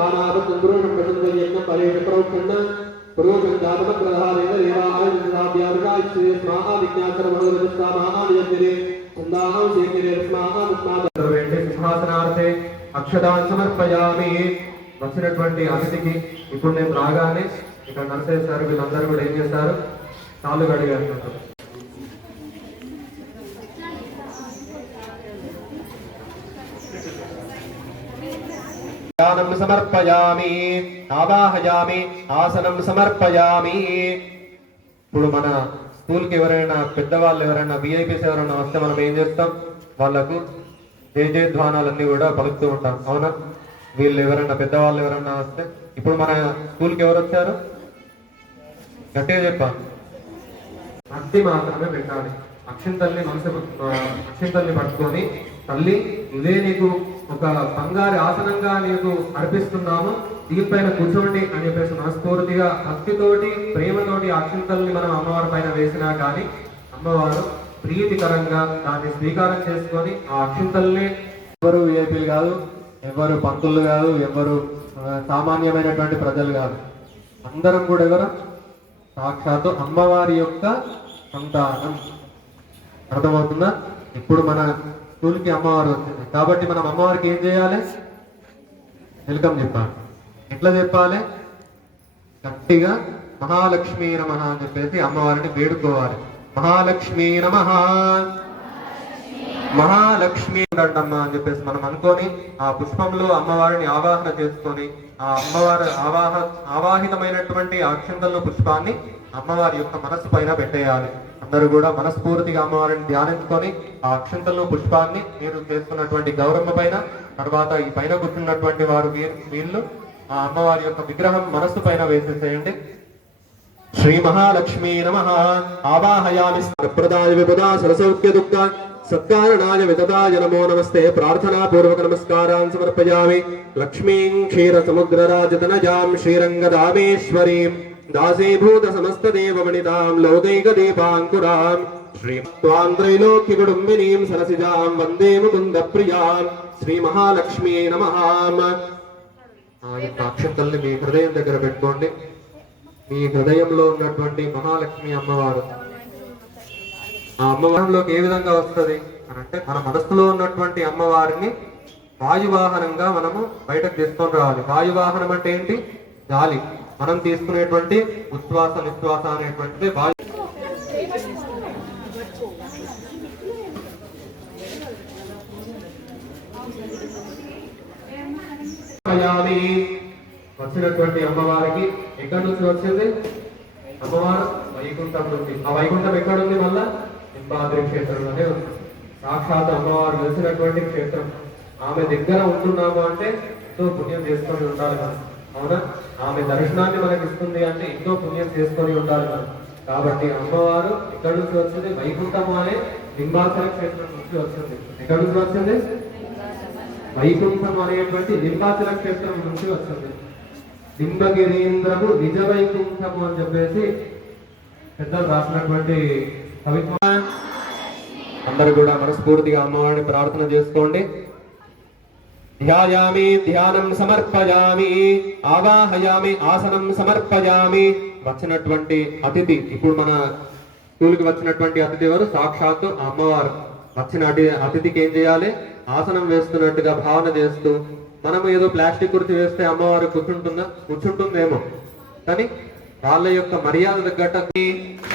తానావతంద్రోషం ప్రసంగయ్యం పరేష ప్రోక్షణ పురోషం జాతమగ్రహారేణ దేవాయుధాభ్యారుగాశ్రీ స్మాహా విజ్ఞాచర మనోరజస్వామా నియంత్రే కుందాహం శేఖరే స్మాహా విస్మాద సింహాసనార్థే అక్షదాన్ సమర్పయామి వచ్చినటువంటి అతిథికి. ఇప్పుడు నేను రాగానే ఇక్కడ నరసేశారు వీళ్ళందరూ కూడా ఏం చేస్తారు? కాళ్ళు కడిగారు ధ్యానం సమర్పయామి ఆవాహయామి ఆసనం సమర్పయామి ఇప్పుడు మన స్కూల్కి ఎవరైనా పెద్దవాళ్ళు ఎవరైనా విఐపీస్ ఎవరైనా వస్తే మనం ఏం చేస్తాం? వాళ్ళకు జయ ధ్వానాలన్నీ కూడా పలుకుతూ ఉంటాం. అవునా? వీళ్ళు ఎవరైనా పెద్దవాళ్ళు ఎవరైనా వస్తే ఇప్పుడు మన స్కూల్కి ఎవరు వచ్చారు? గట్టిగా చెప్పాలి భక్తి మాత్రమే పెట్టాలి. అక్షింతల్ని మనసు అక్షింతల్ని పట్టుకొని తల్లి ఇదే నీకు ఒక బంగారు ఆసనంగా నీకు అర్పిస్తున్నాము. దీనిపైన కూర్చోండి అని చెప్పేసి మనస్ఫూర్తిగా భక్తితోటి ప్రేమతోటి ఆ అక్షింతల్ని మనం అమ్మవారి పైన వేసినా కానీ అమ్మవారు ప్రీతికరంగా దాన్ని స్వీకారం చేసుకొని ఆ అక్షింతల్ని ఎవరు విఐపీలు కాదు ఎవరు పంతులు కాదు ఎవరు సామాన్యమైనటువంటి ప్రజలు కాదు. అందరం కూడా ఎవరు? సాక్షాత్తు అమ్మవారి యొక్క సంతానం. అర్థమవుతుందా? ఇప్పుడు మన స్కూల్కి అమ్మవారు వచ్చింది. కాబట్టి మనం అమ్మవారికి ఏం చేయాలి? వెల్కమ్ చెప్పాలి. ఎట్లా చెప్పాలి? గట్టిగా మహాలక్ష్మీ నమ అని చెప్పేసి అమ్మవారిని వేడుకోవాలి. మహాలక్ష్మీ నమ. మహాలక్ష్మి అంటమ్మా అని చెప్పేసి మనం అనుకొని ఆ పుష్పంలో అమ్మవారిని ఆవాహన చేసుకొని ఆ అమ్మవారి ఆవాహ ఆవాహితమైనటువంటి ఆ పుష్పాన్ని అమ్మవారి యొక్క మనస్సు పైన పెట్టేయాలి. అందరూ కూడా మనస్ఫూర్తిగా అమ్మవారిని ధ్యానించుకొని ఆ అక్షంతల్లో పుష్పాన్ని మీరు చేసుకున్నటువంటి గౌరమ్మ పైన తర్వాత ఈ పైన కూర్చున్నటువంటి వారు వీళ్ళు ఆ అమ్మవారి యొక్క విగ్రహం మనస్సు పైన వేసేసేయండి. శ్రీ మహాలక్ష్మీ నమ. ఆవాహయామి ప్రదాయ విపదా సరసౌక్య దుఃఖ సత్కారణాయ వితదాయ నమో నమస్తే. ప్రార్థనాపూర్వక నమస్కారాన్ సమర్పయామి. లక్ష్మీం క్షీర సముద్ర శ్రీరంగదామేశ్వరీం దాసీభూత సమస్త దేవమణితాం లౌకైక దీపాంకురాం. శ్రీ త్వాం త్రైలోక్య కుటుంబినీం సరసిజాం వందే ముకుంద ప్రియాం శ్రీ మహాలక్ష్మీ నమః. ఆ యొక్క మీ హృదయం దగ్గర పెట్టుకోండి. మీ హృదయంలో ఉన్నటువంటి మహాలక్ష్మి అమ్మవారు. ఆ అమ్మవారిలోకి ఏ విధంగా వస్తుంది? అని అంటే మన మనసులో ఉన్నటువంటి అమ్మవారిని వాయువాహనంగా మనము బయటకు తీసుకొని రావాలి. వాయువాహనం అంటే ఏంటి? గాలి. మనం తీసుకునేటువంటి ఉచ్ఛ్వాస నిశ్వాస అనేటువంటిది వాయు వచ్చినటువంటి అమ్మవారికి ఎక్కడి నుంచి వచ్చింది? అమ్మవారు వైకుంఠం నుంచి. ఆ వైకుంఠం ఎక్కడుంది మళ్ళా? సింహాద్రి క్షేత్రంలోనే ఉంది. సాక్షాత్ అమ్మవారు వెలిసినటువంటి క్షేత్రం. ఆమె దగ్గర ఉంటున్నాము అంటే ఎంతో పుణ్యం చేసుకొని ఉండాలి మనం. అవునా? ఆమె దర్శనాన్ని మనకి ఇస్తుంది అంటే ఎంతో పుణ్యం చేసుకొని ఉండాలి మనం. కాబట్టి అమ్మవారు ఎక్కడి నుంచి వచ్చింది? వైకుంఠం అనే లింబాచల క్షేత్రం నుంచి వచ్చింది. ఎక్కడి నుంచి వచ్చింది? వైకుంఠం అనేటువంటి లింబాచల క్షేత్రం నుంచి వచ్చింది. లింబగిరీంద్రము నిజ వైకుంఠము అని చెప్పేసి పెద్దలు రాసినటువంటి అందరు అందరూ కూడా మనస్ఫూర్తిగా అమ్మవారిని ప్రార్థన చేసుకోండి. ధ్యాయామి ధ్యానం సమర్పయామి ఆవాహయామి ఆసనం సమర్పయామి. వచ్చినటువంటి అతిథి ఇప్పుడు మన స్కూల్కి వచ్చినటువంటి అతిథి ఎవరు? సాక్షాత్తు అమ్మవారు. వచ్చిన అతి అతిథికి ఏం చేయాలి? ఆసనం వేస్తున్నట్టుగా భావన చేస్తూ మనం ఏదో ప్లాస్టిక్ కుర్చీ వేస్తే అమ్మవారు కూర్చుంటుందా? కూర్చుంటుందేమో. కానీ వాళ్ళ యొక్క మర్యాద తగ్గట్టు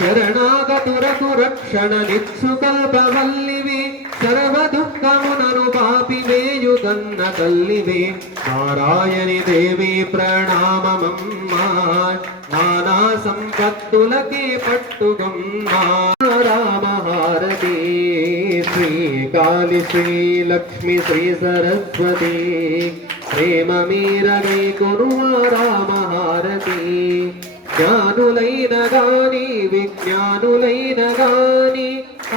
శరణాగతురకు రక్షణ నిత్సుకల్పవల్లివి సర్వ దుఃఖమునను పాపి వేయుదన్న తల్లివి నారాయణి దేవి ప్రణామమమ్మా నానా సంపత్తులకే పట్టుగమ్మా రామహారతి శ్రీ కాళి శ్రీ లక్ష్మి శ్రీ సరస్వతి ప్రేమ మీరని కురుమా రామహారతి. జ్ఞానులైన గాని విజ్ఞానులైన గాని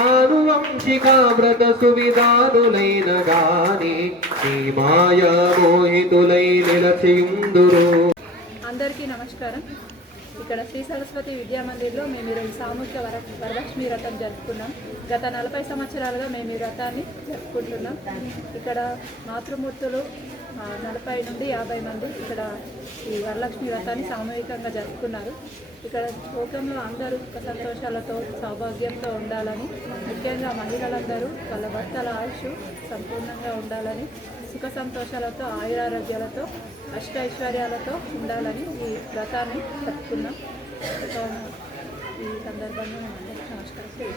ఆనువంశికావ్రత సువిధానులైన గాని నీ మాయా మోహితులై నిలచిందురు. అందరికీ నమస్కారం. ఇక్కడ శ్రీ సరస్వతి విద్యా మందిర్లో మేము ఈరోజు సామూహిక వర వరలక్ష్మి వ్రతం జరుపుకున్నాం. గత నలభై సంవత్సరాలుగా మేము ఈ వ్రతాన్ని జరుపుకుంటున్నాం. ఇక్కడ మాతృమూర్తులు నలభై నుండి యాభై మంది ఇక్కడ ఈ వరలక్ష్మి వ్రతాన్ని సామూహికంగా జరుపుకున్నారు. ఇక్కడ లోకంలో అందరూ సుఖ సంతోషాలతో సౌభాగ్యంతో ఉండాలని ముఖ్యంగా మహిళలందరూ వాళ్ళ భర్తల ఆయుష్ సంపూర్ణంగా ఉండాలని సుఖ సంతోషాలతో ఆయురారోగ్యాలతో అష్టైశ్వర్యాలతో ఉండాలని ఈ వ్రతాన్ని జరుపుకున్నాం. ఈ సందర్భంగా నమస్కారం.